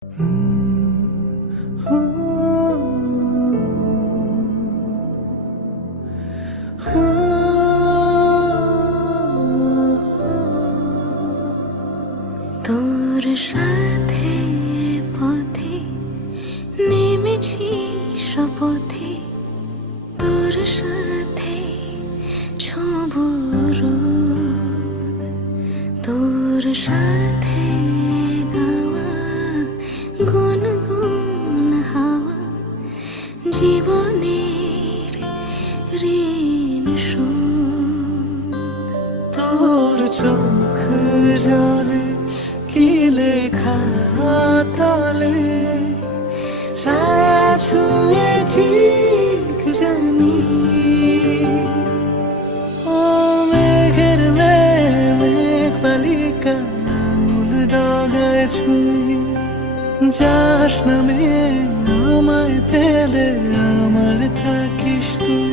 তোর সাথে পথে নেমেছি শপথে, তোর সাথে ছোঁব রোদ, তোর সাথে গাওয়া গুনগুন হাওয়া জীবনের ঋণ শোধ। তোর চোখ জলে কি লেখা তলে ছায়া ছুঁয়ে ঠিক জানি। ও মেঘের মেঘ বালিকা আঙুল ডগায় ছুঁয়ে যাস নামে আমায় পেলে আমার থাকিস তুই।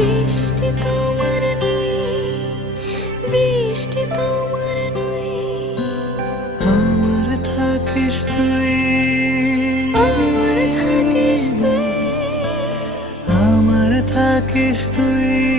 বৃষ্টি তোমার নই, বৃষ্টি তোমার নই, আমার থাকিস তুই, আমার থাকিস তুই, আমার থাকিস তুই।